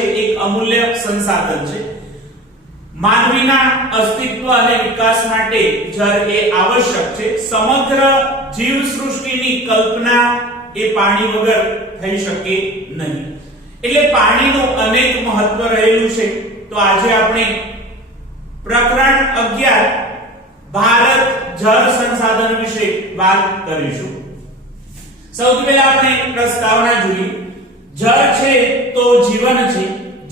છે એક અમૂલ્ય સંસાધન છે. માનવીના અસ્તિત્વ અને વિકાસ માટે જળ એ આવશ્યક છે. સમગ્ર જીવસૃષ્ટિની કલ્પના એ પાણી વગર થઈ શકે નહીં. એટલે પાણીનું અનેક મહત્વ રહેલું છે. તો આજે આપણે પ્રકરણ 11 ભારત જળ સંસાધન વિશે વાત કરીશું. સૌથી પહેલા આપણે પ્રસ્તાવના જોઈએ. જળ છે તો જીવન છે.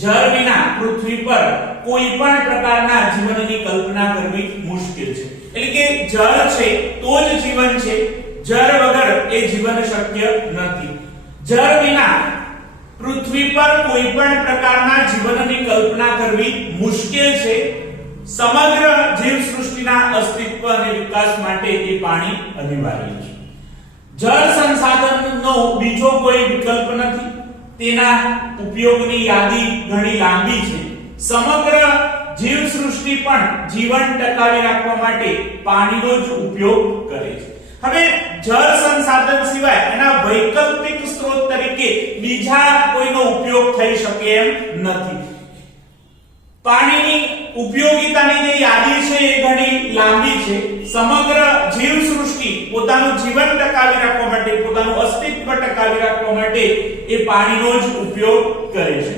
જળ વિના પૃથ્વી પર કોઈ પણ પ્રકારના જીવનની કલ્પના કરવી મુશ્કેલ છે. એટલે કે જળ છે તો જ જીવન છે. જળ વગર એ જીવન શક્ય નથી. જળ વિના પૃથ્વી પર કોઈ પણ પ્રકારના જીવનની કલ્પના કરવી મુશ્કેલ છે. સમગ્ર જીવસૃષ્ટિના અસ્તિત્વ અને વિકાસ માટે એ પાણી અનિવાર્ય છે. જળ સંસાધનનો બીજો કોઈ વિકલ્પ નથી. તેના ઉપયોગની યાદી ઘણી લાંબી છે. સમગ્ર જીવસૃષ્ટિ પણ જીવન ટકાવી રાખવા માટે પાણીનો જ ઉપયોગ કરે છે. હવે જળ સંસાધન સિવાય એના વૈકલ્પિક સ્ત્રોત તરીકે બીજા કોઈનો ઉપયોગ થઈ શકે એમ નથી. પાણીની ઉપયોગિતાની જે યાદી છે એ ઘણી લાંબી છે. સમગ્ર જીવસૃષ્ટિ પોતાનું જીવન ટકાવી રાખવા માટે, પોતાનું અસ્તિત્વ ટકાવી રાખવા માટે એ પાણીનો જ ઉપયોગ કરે છે.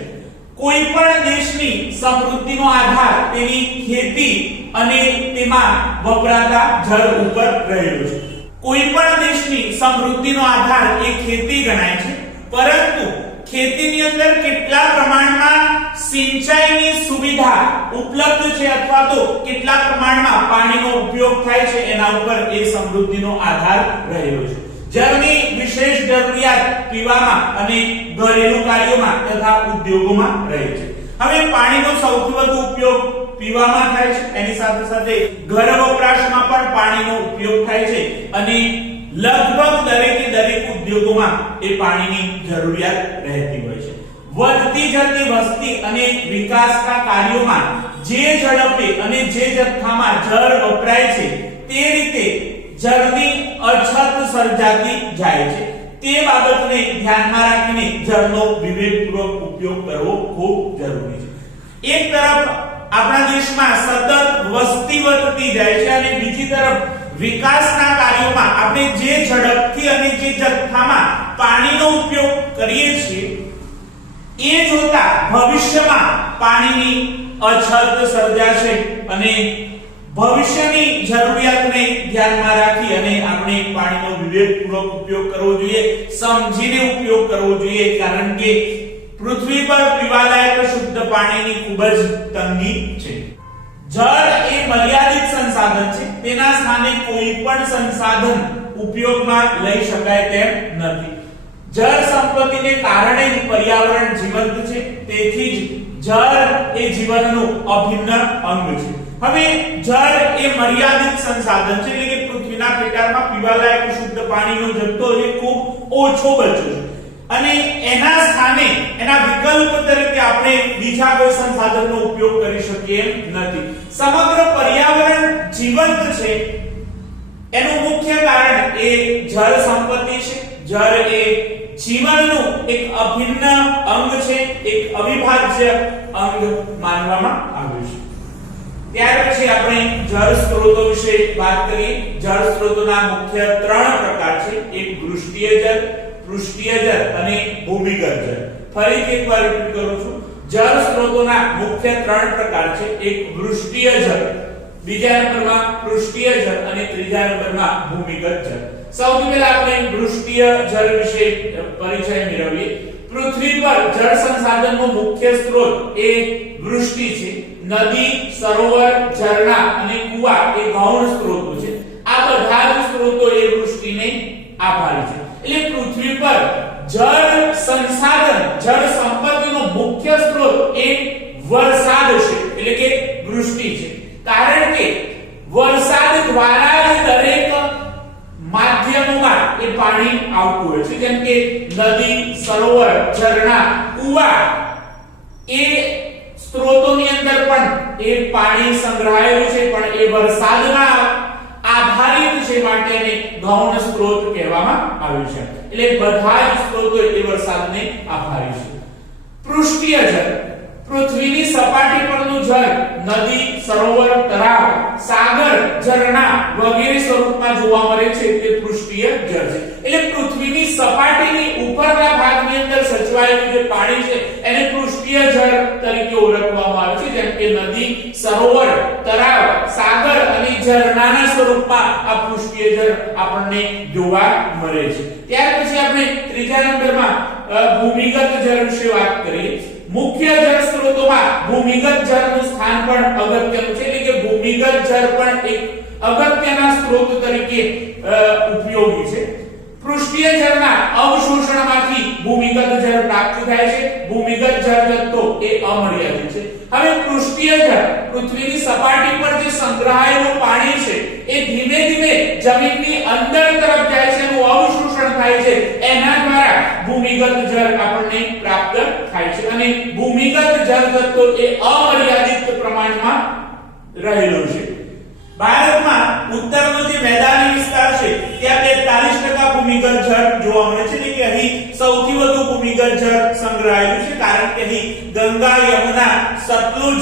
કોઈ પણ દેશની સમૃદ્ધિનો આધાર તેની ખેતી અને તેમાં વપરાતા જળ ઉપર રહેલો છે. કોઈ પણ દેશની સમૃદ્ધિનો આધાર એ ખેતી ગણાય છે. પરંતુ ખેતીની અંદર કેટલા પ્રમાણમાં સિંચાઈની સુવિધા ઉપલબ્ધ છે અથવા તો કેટલા પ્રમાણમાં પાણીનો ઉપયોગ થાય છે એના ઉપર એ સમૃદ્ધિનો આધાર રહેલો છે. જળની વિશેષ જરૂરિયાત પીવામાં અને ઘરેલું કાર્યોમાં તથા ઉદ્યોગોમાં રહે છે. હવે પાણીનો સૌથી વધુ ઉપયોગ પીવામાં થાય છે. એની સાથે સાથે ઘર વપરાશમાં પણ પાણીનો ઉપયોગ થાય છે અને લગભગ દરેક ઉદ્યોગોમાં એ પાણીની જરૂરિયાત રહેતી હોય છે. વધતી જતી વસ્તી અને વિકાસના કાર્યોમાં જે ઝડપે અને જે જથ્થામાં જળ વપરાય છે તે રીતે જળની અછત સર્જાતી જાય છે. તે બાબતને ધ્યાનમાં રાખીને જળનો વિવેકપૂર્વક ઉપયોગ કરવો ખૂબ જરૂરી છે. એક તરફ આપણા દેશમાં સતત વસ્તી વધતી જાય છે અને બીજી તરફ વિકાસના કાર્યોમાં આપણે જે ઝડપથી અને જે જથ્થામાં પાણીનો ઉપયોગ કરીએ છીએ એ જોતા ભવિષ્યમાં પાણીની અછત સર્જાશે અને ભવિષ્યની જરૂરિયાતને ધ્યાનમાં રાખી અને આપણે પાણીનો વિવેકપૂર્વક ઉપયોગ કરવો જોઈએ, સમજીને ઉપયોગ કરવો જોઈએ. કારણ કે પૃથ્વી પર પીવાલાયક શુદ્ધ પાણીની ખૂબ જ તંગી છે. જળ એ મર્યાદિત સંસાધન છે. તેના સ્થાને કોઈ પણ સંસાધન ઉપયોગમાં લઈ શકાય તેમ નથી. જળ સંપત્તિને કારણે જ પર્યાવરણ જીવંત છે. તેથી જ જળ એ જીવનનું અભિન્ન અંગ છે. હવે જળ એ મર્યાદિત સંસાધન છે. એટલે કે પૃથ્વીના પેટાળમાં પીવાલાયક શુદ્ધ પાણીનો જથ્થો એ ખૂબ ઓછો બચ્યો છે અને એના સ્થાને એના વિકલ્પ તરીકે આપણે બીજા કોઈ સંસાધનનો ઉપયોગ કરી શકીએ નથી. સમગ્ર પર્યાવરણ જીવંત છે એનું મુખ્ય કારણ એ જળ સંપત્તિ છે. જળ એ જીવનનું એક અભિન્ન અંગ છે, એક અવિભાજ્ય અંગ માનવામાં આવ્યું છે. ત્યાર પછી આપણે જળ સ્ત્રોતો વિશે વાત કરીએ. જળ સ્ત્રોતોના મુખ્ય 3 પ્રકાર છે. એક વૃષ્ટિય જળ, પૃષ્ઠીય જળ અને ભૂમિગત જળ. ફરીથી એકવાર રિપીટ કરું છું. જળ સ્ત્રોતોના મુખ્ય 3 પ્રકાર છે. એક વૃષ્ટિય જળ, બીજા નંબરમાં પૃષ્ઠીય જળ અને ત્રીજા નંબરમાં ભૂમિગત જળ. સૌથી પહેલા આપણે વૃષ્ટિય જળ વિશે પરિચય મેળવીએ. પૃથ્વી પર જળ સંસાધનનો મુખ્ય સ્ત્રોત એ વૃષ્ટિ છે. નદી, સરોવર, ઝરણા અને કુવા એ ગૌણ સ્ત્રોતો છે. આ બધા જ સ્ત્રોતો એ વૃષ્ટિને આભારી છે. એટલે પૃથ્વી પર જળ સંસાધન, જળ સંપત્તિનો મુખ્ય સ્ત્રોત એ વરસાદ છે, એટલે કે વૃષ્ટિ છે. કારણ કે વરસાદ દ્વારા જ દરેક માધ્યમોમાં એ પાણી આવતું હોય છે. જેમ કે નદી, સરોવર, ઝરણા, કુવા એ સ્ત્રોતોની અંદર પણ એ પાણી સંગ્રહાયેલું છે, પણ એ વરસાદના આધારિત છે માટે એને ગૌણ સ્ત્રોત કહેવામાં આવ્યું છે. એટલે બધા જ સ્ત્રોતો એ વરસાદને આભારી છે. પૃષ્ઠીય જળ પૃથ્વીની સપાટી પરનું જળ નદી, સરોવર, તળાવ, સાગર, ઝરણા વગેરે સ્વરૂપમાં જોવા મળે છે તે પૃષ્ઠીય જળ છે. એટલે પૃથ્વીની સપાટીની ઉપરના ભાગની અંદર સચવાયેલું જે પાણી છે એને પૃષ્ઠીય જળ તરીકે ઓળખવામાં આવે છે. જેમ કે નદી, સરોવર, તળાવ, સાગર અને ઝરણાના સ્વરૂપમાં આ પૃષ્ઠીય જળ આપણને જોવા મળે છે. ત્યાર પછી આપણે ત્રીજા નંબરમાં ભૂમિગત જળ વિશે વાત કરીએ. મુખ્ય જળ સ્ત્રોતોમાં ભૂમિગત જળનું સ્થાન પણ અગત્યનું છે. એટલે કે ભૂમિગત જળ પણ એક અગત્યના સ્ત્રોત તરીકે ઉપયોગી છે. પૃષ્ઠીય જળના અવશોષણમાંથી ભૂમિગત જળ પ્રાપ્ત થાય છે. ભૂમિગત જળ જથ્થો એ અમર્યાદિત છે. હવે પૃષ્ઠીય જળ પૃથ્વીની સપાટી પર જે સંગ્રહાયેલું પાણી છે એ ધીમે ધીમે જમીનની અંદર તરફ જાય છે, એનું અવશોષણ થાય છે. એના દ્વારા ભૂમિગત જળ આપણને પ્રાપ્ત થાય છે અને ભૂમિગત જળ જથ્થો એ અમર્યાદિત પ્રમાણમાં રહેલો છે. ભારતમાં ઉત્તરનો જે મેદાની વિસ્તાર છે ત્યાં 42% ભૂમિગત જળ જોવા મળે છે. એટલે કે અહીં સૌથી વધુ ભૂમિગત જળ સંગ્રહાયેલું છે, કારણ કે અહીં ગંગા, યમુના, સતલુજ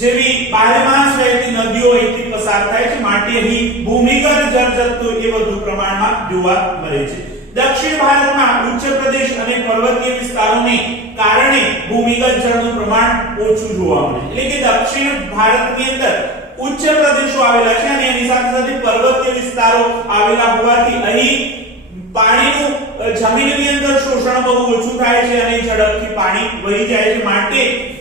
જેવી બારેમાસ વહેતી નદીઓ અહીંથી પસાર થાય છે, માટે અહીં ભૂમિગત જળ જથ્થો એ વધુ પ્રમાણમાં જોવા મળે છે. દક્ષિણ ભારતમાં ઉચ્ચ પ્રદેશ અને પર્વતીય વિસ્તારોને કારણે ભૂમિગત જળનું પ્રમાણ ઓછું જોવા મળે છે. એટલે કે દક્ષિણ ભારતની અંદર ઉચ્ચ પ્રદેશો આવેલા છે અને એની સાથે સાથે પર્વતીય વિસ્તારો આવેલા હોવાથી અહીં પાણીનું જમીનની અંદર શોષણ બહુ ઓછું થાય છે અને ઝડપથી પાણી વહી જાય છે, માટે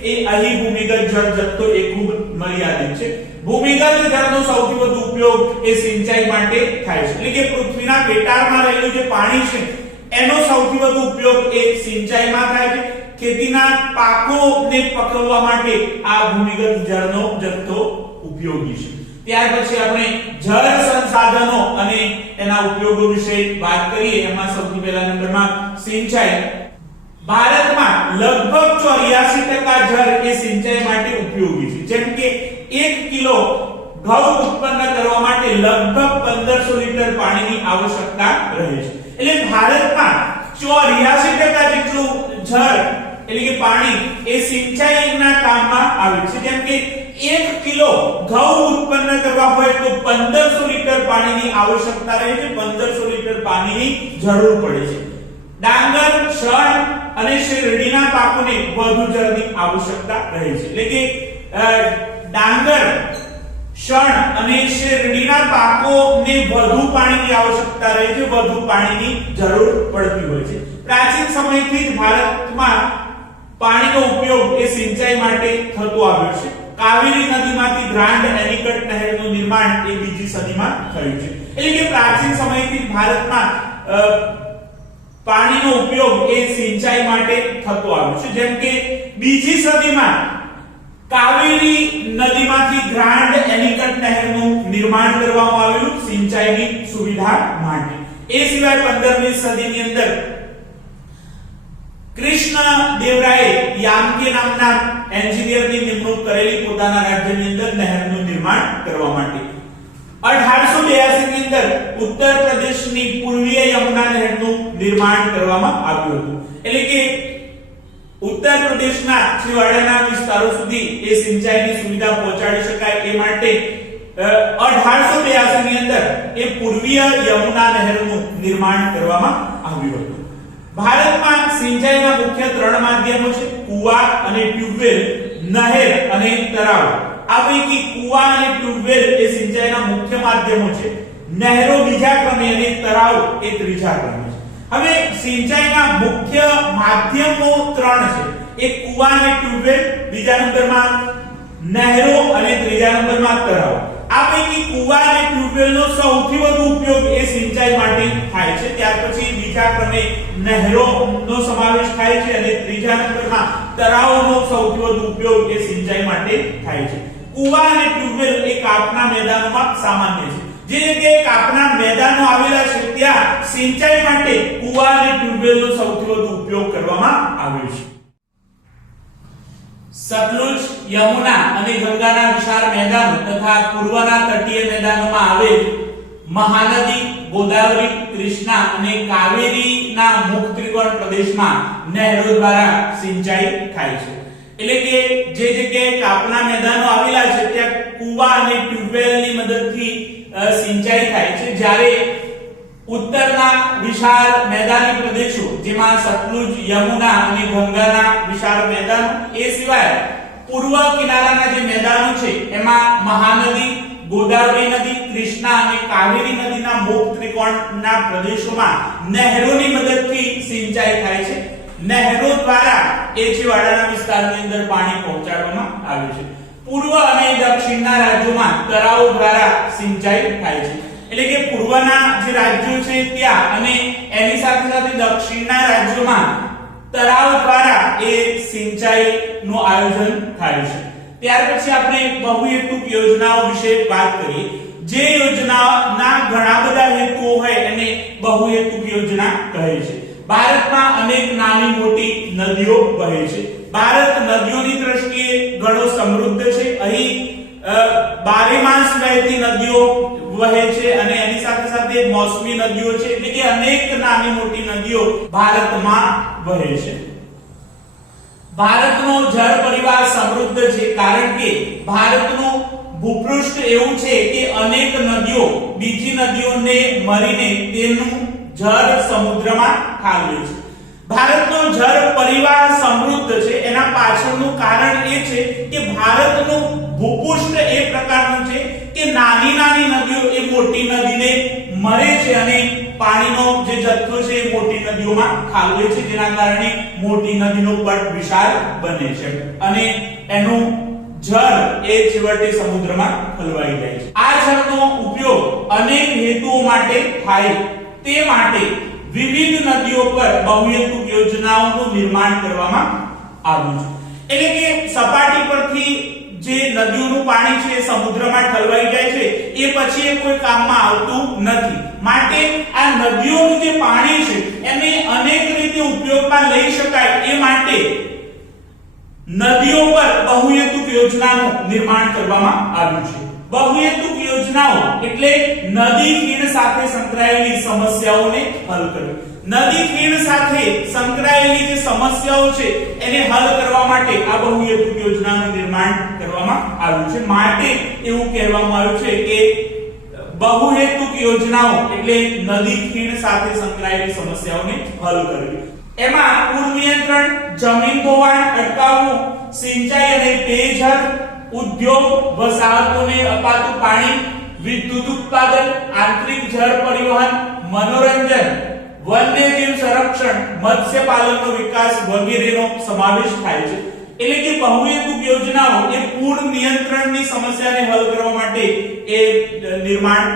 એ અહીં ભૂમિગત જળ જથ્થો એ ખૂબ મર્યાદિત છે. ભૂમિગત જળનો સૌથી વધુ ઉપયોગ એ સિંચાઈ માટે થાય છે. એટલે કે પૃથ્વીના પેટાળમાં રહેલું જે પાણી છે એનો સૌથી વધુ ઉપયોગ એ સિંચાઈમાં થાય છે. ખેતીના પાકોને પકવવા માટે આ ભૂમિગત જળનો જથ્થો ઉપયોગી છે. ત્યાર પછી આપણે જળ સંસાધનો અને એના ઉપયોગો વિશે વાત કરીએ. એમાં સૌથી પહેલા નંબરમાં સિંચાઈ. ભારતમાં લગભગ 84% જળ એ સિંચાઈ માટે ઉપયોગી છે. જેમ કે 1 કિલો ઘઉં ઉત્પન્ન કરવા માટે લગભગ 1500 લીટર પાણીની આવશ્યકતા રહે છે. એટલે ભારતમાં 84% જેટલું જળ એટલે કે પાણી એ સિંચાઈના કામમાં આવે છે. જેમ કે 1 કિલો ઘઉં ઉત્પન્ન કરવા હોય તો 1500 લીટર પાણીની આવશ્યકતા રહે છે. 1500 લીટર પાણીની જરૂર પડે છે. ડાંગર, શણ અને શેરડીના પાકોને વધુ જળની આવશ્યકતા રહે છે. એટલે કે ડાંગર, શણ અને શેરડીના પાકોને વધુ પાણીની આવશ્યકતા રહે છે, વધુ પાણીની જરૂર પડતી હોય છે. પ્રાચીન સમયથી જ ભારતમાં પાણીનો ઉપયોગ એ સિંચાઈ માટે થતો આવ્યો છે. કાવેરી નદીમાંથી ગ્રાન્ડ એનિકટ નહેરનું નિર્માણ એ બીજી સદીમાં થયું છે. એટલે કે પ્રાચીન સમયથી ભારતમાં પાણીનો ઉપયોગ એ સિંચાઈ માટે થતો આવ્યો છે. જેમ કે બીજી સદીમાં કાવેરી નદીમાંથી ગ્રાન્ડ એનિકટ નહેરનું નિર્માણ કરવામાં આવેલું સિંચાઈની સુવિધા માટે. એ સિવાય 15મી સદીની અંદર કૃષ્ણ દેવરાયે યામકે નામના એન્જિનિયરની નિમણૂક કરેલી પોતાના રાજ્યની અંદર નહેરનું નિર્માણ કરવા માટે. 1882 ની અંદર ઉત્તર પ્રદેશની પૂર્વીય યમુના નહેરનું નિર્માણ કરવામાં આવ્યું હતું. એટલે કે ઉત્તર પ્રદેશના છેવાડાના વિસ્તારો સુધી એ સિંચાઈની સુવિધા પહોંચાડી શકાય એ માટે 1882 ની અંદર એ પૂર્વીય યમુના નહેરનું નિર્માણ કરવામાં આવ્યું હતું. ભારતમાં સિંચાઈના મુખ્ય 3 માધ્યમો છે: કુવા અને ટ્યુબવેલ, નહેર અને તળાવ. આ પૈકી કુવા અને ટ્યુબવેલ એ સિંચાઈના મુખ્ય માધ્યમો છે. નહેરો બીજા ક્રમે અને તળાવ એ ત્રીજા ક્રમે છે. હવે સિંચાઈના મુખ્ય માધ્યમો 3 છે. એક કુવા અને ટ્યુબવેલ, બીજા નંબરમાં નહેરો અને ત્રીજા નંબરમાં તળાવ. આ પૈકી કુવા અને ટ્યુબવેલનો સૌથી વધુ ઉપયોગ એ સિંચાઈ માટે થાય છે. ત્યાર પછી બીજા ક્રમે નહેરોનો સમાવેશ થાય છે અને ત્રીજા નંબરમાં તળાવોનો સૌથી વધુ ઉપયોગ એ સિંચાઈ માટે થાય છે. કુવા અને ટ્યુબવેલ એ કાપના મેદાનોમાં સામાન્ય છે. જે જગ્યાએ કાપના મેદાનો આવેલા છે ત્યાં સિંચાઈ માટે કુવા અને ટ્યુબવેલનો સૌથી વધુ ઉપયોગ કરવામાં આવે છે. સતલુજ, યમુના અને ગંગાના વિશાળ મેદાનો તથા પૂર્વના તટીય મેદાનોમાં આવેલ મહાનદી, ગોદાવરી, કૃષ્ણા અને કાવેરીના મુખ ત્રિકોણ પ્રદેશમાં નહેરો દ્વારા સિંચાઈ થાય છે. એટલે કે જે જગ્યાએ કાપના મેદાનો આવેલા છે ત્યાં કુવા અને ટ્યુબવેલની મદદથી સિંચાઈ થાય છે, જ્યારે ઉત્તરના વિશાળ મેદાની પ્રદેશો જેમાં સતલુજ, યમુના અને ગંગાના વિશાળ મેદાનો, એ સિવાય પૂર્વ કિનારાના જે મેદાનો છે એમાં મહાનદી, ગોદાવરી નદી, કૃષ્ણા અને કાવેરી નદીના મુખ ત્રિકોણના પ્રદેશોમાં નહેરોની મદદથી સિંચાઈ થાય છે. નહેરો દ્વારા એ છેવાડાના વિસ્તારની અંદર પાણી પહોંચાડવામાં આવે છે. પૂર્વ અને દક્ષિણના રાજ્યોમાં તળાવો દ્વારા સિંચાઈ થાય છે. એટલે કે પૂર્વના જે રાજ્યો છે ત્યાં અને એની સાથે સાથે દક્ષિણના રાજ્યોમાં તળાવ દ્વારા એ સિંચાઈનું આયોજન થાય છે. ત્યાર પછી આપણે બહુહેતુક યોજનાઓ વિશે વાત કરીએ. જે યોજનાના ઘણા બધા હેતુઓ હોય એને બહુહેતુક યોજના કહે છે. ભારતમાં અનેક નાની મોટી નદીઓ વહે છે. ભારત નદીઓની દ્રષ્ટિએ ઘણો સમૃદ્ધ છે. અહીં બારેમાસ વહેતી નદીઓ વહે છે અને એની સાથે સાથે મોસમી નદીઓ છે. એટલે કે અનેક નાની મોટી નદીઓ ભારતમાં વહે છે. ભારતનો જળ પરિવાર સમૃદ્ધ છે કારણ કે ભારતનું ભૂપૃષ્ઠ એવું છે કે અનેક નદીઓ બીજી નદીઓને મળીને તેનું જળ સમુદ્રમાં ઠાલવે છે. ભારતનો જળ પરિવાર સમૃદ્ધ છે એના પાછળનું કારણ એ છે કે ભારતનું ભૂપૃષ્ઠ એ પ્રકારનું છે કે નાની નાની નદીઓ એ મોટી નદીને મળે છે અને પાણીનો જે જથ્થો છે એ મોટી નદીઓમાં ઠાલવે છે, જેના કારણે મોટી નદીનો પટ વિશાળ બને છે અને એનું જળ એ છેવટે સમુદ્રમાં ઠલવાઈ જાય છે. આ જળનો ઉપયોગ અનેક હેતુઓ માટે થાય તે માટે વિવિધ નદીઓ પર બહુહેતુક યોજનાઓનું નિર્માણ કરવામાં આવ્યું છે. એટલે કે સપાટી પરથી જે નદીઓનું પાણી છે સમુદ્રમાં ઠલવાઈ જાય છે એ પછી એ કોઈ કામમાં આવતું નથી. માટે આ નદીઓનું જે પાણી છે એને અનેક રીતે ઉપયોગમાં લઈ શકાય એ માટે નદીઓ પર બહુહેતુક યોજનાનું નિર્માણ કરવામાં આવ્યું છે. બહુહેતુક યોજનાઓ એટલે નદી ખીણ સાથે સંકળાયેલી સમસ્યાઓને હલ કરવી. નદી ખીણ સાથે સંકળાયેલી જે સમસ્યાઓ છે એને હલ કરવા માટે આ બહુહેતુક યોજનાનું નિર્માણ કરવામાં આવ્યું છે. માટે એવું કહેવામાં આવ્યું છે કે બહુહેતુક યોજનાઓ એટલે નદી ખીણ સાથે સંકળાયેલી સમસ્યાઓને હલ કરવી. એમાં પૂર નિયંત્રણ, જમીન ધોવાણ અટકાવવું, સિંચાઈ અને પેયજળ, ઉદ્યોગ, વસાહતોને અપાતું પાણી, વિદ્યુત ઉત્પાદન, આંતરિક જળ પરિવહન, મનોરંજન, વન્યજીવ સંરક્ષણ, મત્સ્ય પાલનનો વિકાસ વગેરેનો સમાવેશ થાય છે. એટલે કે બહુહેતુક યોજનાઓ એ પૂર નિયંત્રણની સમસ્યાને હલ કરવા માટે એ નિર્માણ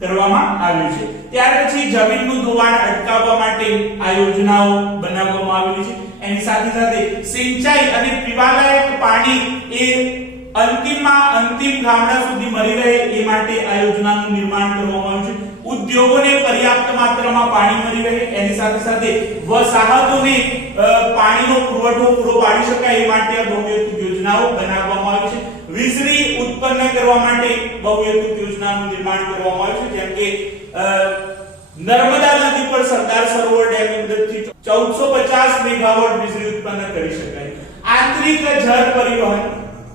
કરવામાં આવ્યું છે. ત્યાર પછી જમીનનું ધોવાણ અટકાવવા માટે આ યોજનાઓ બનાવવામાં આવેલી છે. એની સાથે સાથે સિંચાઈ અને પીવાલાયક પાણી એ અંતિમમાં અંતિમ ગામડા સુધી મળી રહે એ માટે આ યોજનાનું નિર્માણ કરવામાં આવ્યું છે. ઉદ્યોગોને પર્યાપ્ત માત્રામાં પાણી મળી રહે એની સાથે સાથે વસાહતોને પાણીનો પુરવઠો પૂરો પાડી શકાય એ માટે આ બહુહેતુક યોજનાઓ બનાવવામાં આવી છે. વીજળી ઉત્પન્ન કરવા માટે બહુહેતુક યોજનાનું નિર્માણ કરવામાં આવ્યું છે. જેમ કે નર્મદા નદી પર સરદાર સરોવર ડેમની મદદથી 1450 મેગાવોટ વીજળી ઉત્પન્ન કરી શકાય. આંતરિક જળ પરિવહન,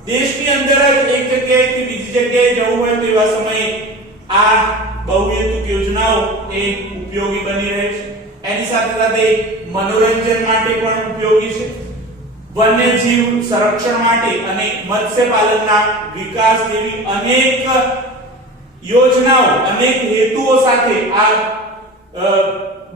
દેશની અંદર જ એક જગ્યાએથી બીજી જગ્યાએ જવું હોય તો એવા સમયે આ બહુહેતુક યોજનાઓ એ ઉપયોગી બની રહે છે. એની સાથે સાથે મનોરંજન માટે પણ ઉપયોગી છે. વન્યજીવ સંરક્ષણ માટે અને મત્સ્ય પાલનના વિકાસ જેવી અનેક યોજનાઓ, અનેક હેતુઓ સાથે આ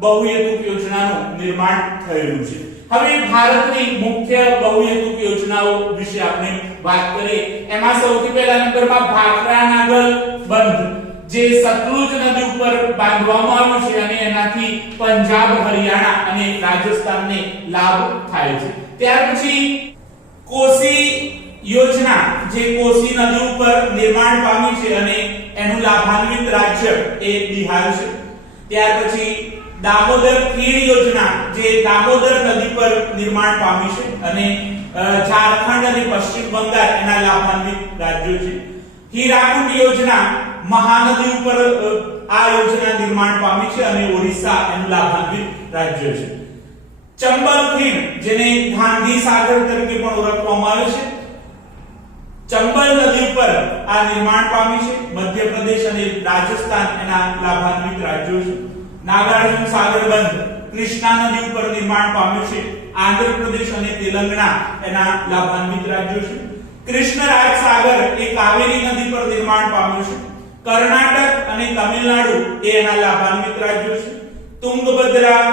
બહુહેતુક યોજનાનું નિર્માણ થયેલું છે. હવે ભારતની મુખ્ય બહુહેતુક યોજનાઓ વિશે આપણે વાત કરીએ. એમાં સૌથી પહેલા નંબરમાં ભાખરા નાગલ બંધ, જે સતલુજ નદી ઉપર બાંધવામાં આવ્યું છે અને એનાથી પંજાબ, હરિયાણા અને રાજસ્થાનને લાભ થાય છે. ત્યાર પછી કોસી યોજના, જે કોસી નદી ઉપર નિર્માણ પામી છે અને એનું લાભાન્વિત રાજ્ય એ બિહાર છે. ત્યાર પછી દામોદર ખીણ યોજના, જે દામોદર નદી પર નિર્માણ પામી છે અને ઝારખંડ અને પશ્ચિમ બંગાળ એના લાભાન્વિત રાજ્યો છે. હીરાકુંડ યોજના મહાનદી ઉપર આ યોજના નિર્માણ પામી છે અને ઓડિશા એનું લાભાન્વિત રાજ્ય છે. ચંબલ ખીણ જેને ગાંધી સાગર તરીકે પણ ઓળખવામાં આવે છે, ચંબલ નદી ઉપર આ નિર્માણ પામી છે. મધ્યપ્રદેશ અને રાજસ્થાન એના લાભાન્વિત રાજ્યો છે. નાગાર્જુન સાગર બંધ કૃષ્ણા નદી ઉપર નિર્માણ પામ્યું છે. આંધ્રપ્રદેશ અને તેલંગાણા એના લાભાન્વિત રાજ્યો છે. કૃષ્ણરાજ સાગર એ કાવેરી નદી પર નિર્માણ પામ્યું છે. કર્ણાટક અને તમિલનાડુ એ એના લાભાન્વિત રાજ્યો છે. તુંગભદ્રા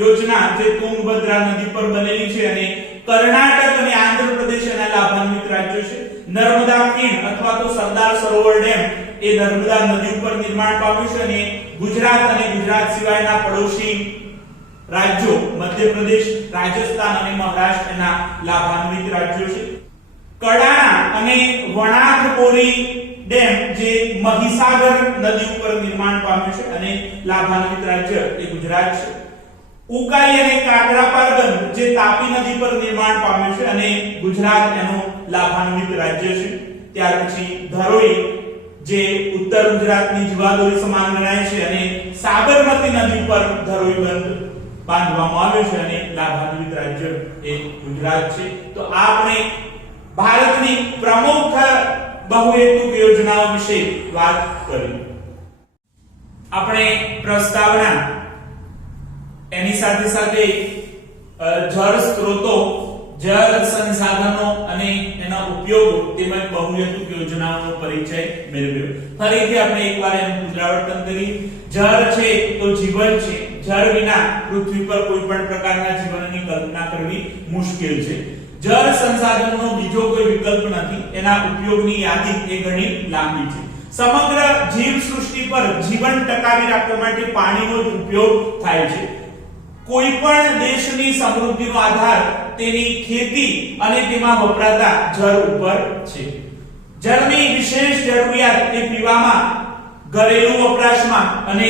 યોજના જે તુંગભદ્રા નદી પર બનેલી છે અને કર્ણાટક અને આંધ્રપ્રદેશ એના લાભાન્વિત રાજ્યો છે. નર્મદા ખીણ અથવા તો સરદાર સરોવર ડેમ એ નર્મદા નદી ઉપર નિર્માણ પામ્યું છે અને ગુજરાત અને ગુજરાત સિવાયના પડોશી રાજ્યો મધ્યપ્રદેશ, રાજસ્થાન અને મહારાષ્ટ્ર એના લાભાન્વિત રાજ્યો છે. કડાણા અને વણાકબોરી ડેમ જે મહીસાગર નદી ઉપર નિર્માણ પામ્યું છે અને લાભાન્વિત રાજ્ય એ ગુજરાત છે. ઉકાઈ અને કાકરાપાર બંધ જે તાપી નદી પર નિર્માણ પામ્યું છે અને ગુજરાત એનું લાભાન્વિત રાજ્ય છે. ત્યાર પછી ધરોઈ જે ઉત્તર ગુજરાતની જીવાદોરી સમાન ગણાય છે અને સાબરમતી નદી પર ધરોઈ બંધ બાંધવામાં આવ્યો છે અને લાભાન્વિત રાજ્ય એ ગુજરાત છે. તો આપણે ભારતની પ્રમુખ બહુહેતુક યોજનાઓ વિશે વાત કરી. આપણે પ્રસ્તાવના એની સાથે સાથે જળ સ્ત્રોતો, જળ સંસાધનો અને એના ઉપયોગો તેમજ બહુહેતુક યોજનાઓનો પરિચય મેળવ્યો. ફરીથી આપણે એકવાર એનું પુનરાવર્તન કરીએ. જળ છે તો જીવન છે. જળ વિના પૃથ્વી પર કોઈ પણ પ્રકારના જીવનની કલ્પના કરવી મુશ્કેલ છે. જળ સંસાધનનો બીજો કોઈ વિકલ્પ નથી. એના ઉપયોગની યાદી એ ઘણી લાંબી છે. સમગ્ર જીવ સૃષ્ટિ પર જીવન ટકાવી રાખવા માટે પાણીનો જ ઉપયોગ થાય છે. કોઈ પણ દેશની સમૃદ્ધિનો આધાર તેની ખેતી અને તેમાં વપરાતા જળ ઉપર છે. જળની વિશેષ જરૂરિયાત એ પીવામાં, ઘરેલુ વપરાશમાં અને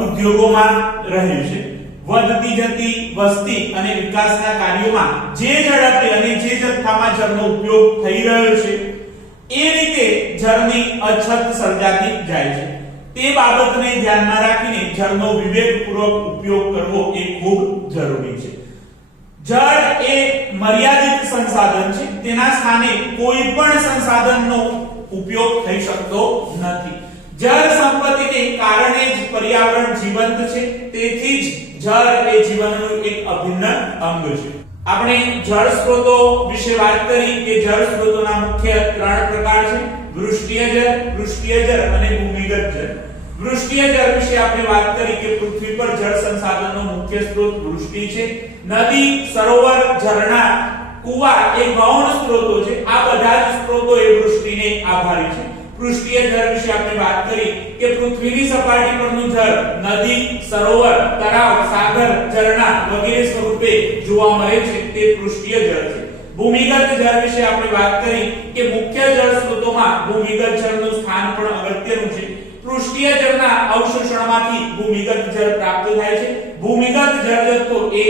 ઉદ્યોગોમાં રહે છે. વધતી જતી વસ્તી અને વિકાસના કાર્યોમાં જે ઝડપે અને જે જથ્થામાં જળનો ઉપયોગ થઈ રહ્યો છે એ રીતે જળની અછત સર્જાતી જાય છે. તે બાબતને ધ્યાનમાં રાખીને જળનો વિવેકપૂર્વક ઉપયોગ કરવો એ ખૂબ જરૂરી છે. જળ એ મર્યાદિત સંસાધન છે. તેના સ્થાને કોઈ પણ સંસાધનનો ઉપયોગ થઈ શકતો નથી. જળ સંપત્તિને કારણે જ પર્યાવરણ જીવંત છે. તેથી જ જળ એ જીવનનું એક અભિન્ન અંગ છે. આપણે જળ સ્ત્રોતો વિશે વાત કરી કે જળ સ્ત્રોતોના મુખ્ય 3 પ્રકાર છે: વૃષ્ટિય જળ, પૃષ્ઠીય જળ અને ભૂમિગત જળ. વૃષ્ટિય જળ વિશે આપણે વાત કરી કે પૃથ્વી પર જળ સંસાધનનો મુખ્ય સ્ત્રોત વૃષ્ટિ છે. નદી, સરોવર, ઝરણા, કુવા એ ગૌણ સ્ત્રોતો છે. આ બધા જ સ્ત્રોતો એ વૃષ્ટિને આભારી છે. પૃષ્ઠીય જળ વિશે આપણે વાત કરી કે પૃથ્વીની સપાટી પરનું જળ નદી, સરોવર, તળાવ, સાગર, ઝરણા વગેરે સ્વરૂપે જોવા મળે છે તે પૃષ્ઠીય જળ છે. ભૂમિગત જળ વિશે આપણે વાત કરી કે મુખ્ય જળ સ્ત્રોતોમાં ભૂમિગત જળનું સ્થાન પણ અગત્યનું છે. પૃષ્ઠીય જળના અવશોષણમાંથી ભૂમિગત જળ પ્રાપ્ત થાય છે. ભૂમિગત જળ જથ્થો એ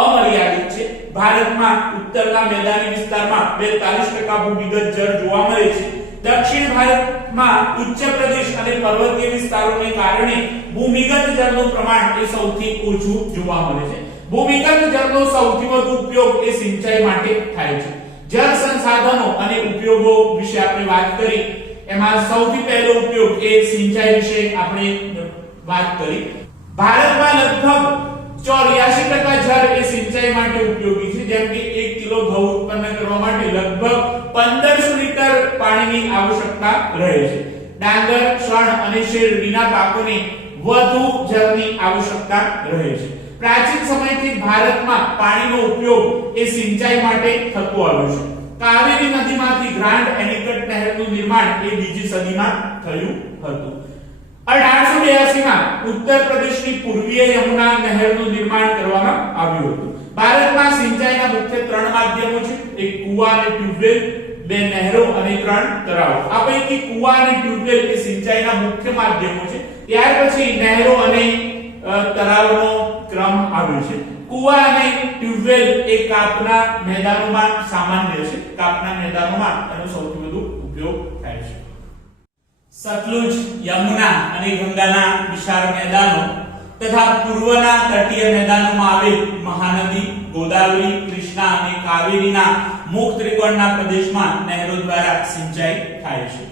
અમર્યાદિત છે. ભારતમાં ઉત્તરના મેદાની વિસ્તારમાં 42% ભૂમિગત જળ જોવા મળે છે. દક્ષિણ ભારતમાં ઉચ્ચ પ્રદેશ અને પર્વતીય વિસ્તારોને કારણે ભૂમિગત જળનું પ્રમાણ એ સૌથી ઓછું જોવા મળે છે. ભૂમિગત જળનો સૌથી વધુ ઉપયોગ એ સિંચાઈ માટે થાય છે. જળ સંસાધનો અને ઉપયોગો વિશે આપણે વાત કરી. એમાં સૌથી પહેલો ઉપયોગ એ સિંચાઈ વિશે આપણે વાત કરી. ભારતમાં લગભગ 84% જળ એ સિંચાઈ માટે ઉપયોગી છે. જેમ કે 1 કિલો ઘઉં ઉત્પન્ન કરવા માટે લગભગ 1500 લીટર પાણીની આવશ્યકતા રહે છે. ડાંગર, શણ અને શેરડીના પાકોને વધુ જળની આવશ્યકતા રહે છે. પ્રાચીન સમયથી ભારતમાં પાણીનો ઉપયોગ એ સિંચાઈ માટે થતો આવ્યો છે. કાવેરી નદીમાંથી ગ્રાન્ડ એનિકટ નહેરનું નિર્માણ એ બીજી સદીમાં થયું હતું. 1882 માં ઉત્તર પ્રદેશની પૂર્વીય યમુના નહેરનું નિર્માણ કરવામાં આવ્યું હતું. ભારતમાં સિંચાઈના મુખ્ય 3 માધ્યમો છે: એક કુવા અને ટ્યુબવેલ, 2 નહેરો અને 3 તળાવો. આ પૈકી કુવા અને ટ્યુબવેલ એ સિંચાઈના મુખ્ય માધ્યમો છે. ત્યાર પછી નહેરો અને તળાવનો ક્રમ આવ્યો છે. કુવા અને ટ્યુબવેલ એ કાપના મેદાનોમાં સામાન્ય છે. કાપના મેદાનોમાં એનો સૌથી વધુ ઉપયોગ થાય છે. સતલુજ, યમુના અને ગંગાના વિશાળ મેદાનો તથા પૂર્વના તટીય મેદાનોમાં આવેલ મહાનદી, ગોદાવરી, કૃષ્ણા અને કાવેરીના મુખ ત્રિકોણના પ્રદેશમાં નહેરો દ્વારા સિંચાઈ થાય છે.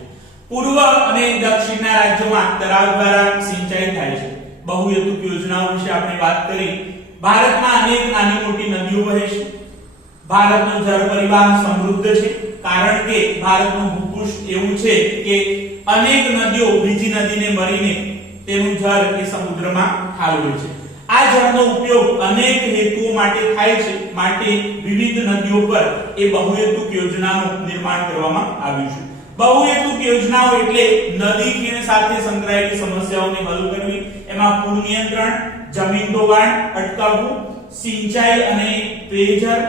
પૂર્વ અને દક્ષિણના રાજ્યોમાં તળાવ દ્વારા સિંચાઈ થાય છે. બહુહેતુક યોજનાઓ વિશે આપણે વાત કરી. ભારતમાં અનેક નાની મોટી નદીઓ વહે છે. ભારતનો જળ પરિવાહ સમૃદ્ધ છે, કારણ કે ભારતનું ભૂપૃષ્ઠ એવું છે કે અનેક નદીઓ બીજી નદીને મળીને તેનું જળ એ સમુદ્રમાં ઠાલવે છે. આ જળનો ઉપયોગ અનેક હેતુઓ માટે થાય છે, માટે વિવિધ નદીઓ પર એ બહુહેતુક યોજનાનું નિર્માણ કરવામાં આવ્યું છે. બહુહેતુક યોજનાઓ એટલે નદી ખીણ સાથે સંકળાયેલી સમસ્યાઓને હલ કરવી. એમાં પૂર નિયંત્રણ, જમીન ધોવાણ અટકાવવું, સિંચાઈ અને પેયજળ,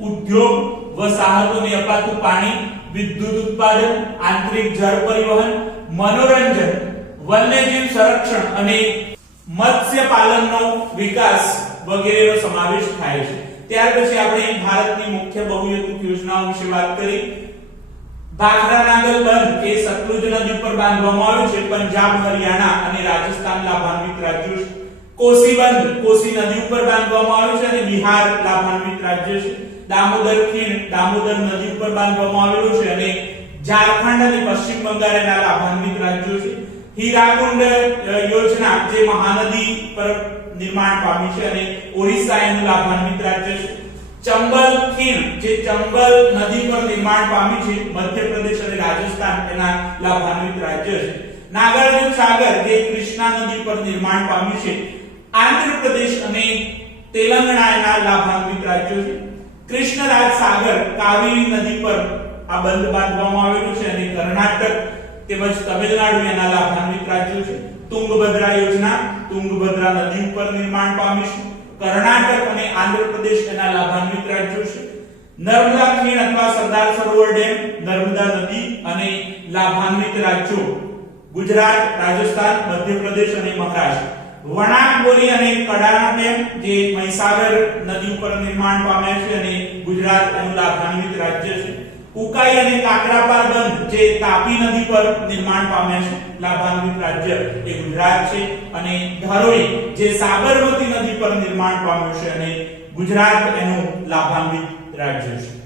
ઉદ્યોગ, વસાહતોને અપાતું પાણી, વિદ્યુત ઉત્પાદન, આંતરિક જળ પરિવહન, મનોરંજન, વન્યજીવ સંરક્ષણ અને મત્સ્ય પાલનનો વિકાસ વગેરેનો સમાવેશ થાય છે. ત્યાર પછી આપણે ભારતની મુખ્ય બહુહેતુક યોજનાઓ વિશે વાત કરી. ભાખરા નાગલ બંધ એ સતલુજ નદી પર બાંધવામાં આવ્યો છે. પંજાબ, હરિયાણા અને રાજસ્થાન લાભાન્વિત રાજ્યો છે. કોસી બંધ કોસી નદી ઉપર બાંધવામાં આવ્યો છે અને બિહાર લાભાન્વિત રાજ્ય છે. દામોદર ખીણ દામોદર નદી ઉપર બાંધવામાં આવેલું છે અને ઝારખંડ અને પશ્ચિમ બંગાળ એના લાભાન્વિત રાજ્યો છે. હીરાકુંડ યોજના જે મહાનદી પર નિર્માણ પામી છે અને ઓડિશા એનું લાભાન્વિત રાજ્ય છે. ચંબલ ખીણ જે ચંબલ નદી પર નિર્માણ પામી છે, મધ્યપ્રદેશ અને રાજસ્થાન એના લાભાન્વિત રાજ્ય છે. નાગાર્જુન સાગર જે કૃષ્ણા નદી પર નિર્માણ પામી છે, આંધ્રપ્રદેશ અને તેલંગાણા એના લાભાન્વિત રાજ્યો છે. કૃષ્ણરાજ સાગર કાવેરી નદી પર આ બંધ બાંધવામાં આવેલું છે અને કર્ણાટક તેમજ તમિલનાડુ એના લાભાન્વિત રાજ્યો છે. તુંગભદ્રા યોજના તુંગભદ્રા નદી ઉપર નિર્માણ પામી છે. કર્ણાટક અને આંધ્રપ્રદેશ એના લાભાન્વિત રાજ્યો છે. નર્મદા ખીણ અથવા સરદાર સરોવર ડેમ નર્મદા નદી અને લાભાન્વિત રાજ્યો ગુજરાત, રાજસ્થાન, મધ્યપ્રદેશ અને મહારાષ્ટ્ર. વણાકબોરી અને કડાણા ડેમ જે મહીસાગર નદી ઉપર નિર્માણ પામ્યા છે અને ગુજરાત એનું લાભાન્વિત રાજ્ય છે. ઉકાઈ અને કાકરાપાર બંધ જે તાપી નદી પર નિર્માણ પામ્યા છે, લાભાન્વિત રાજ્ય એ ગુજરાત છે. અને ધરોઈ જે સાબરમતી નદી પર નિર્માણ પામ્યું છે અને ગુજરાત એનું લાભાન્વિત રાજ્ય છે.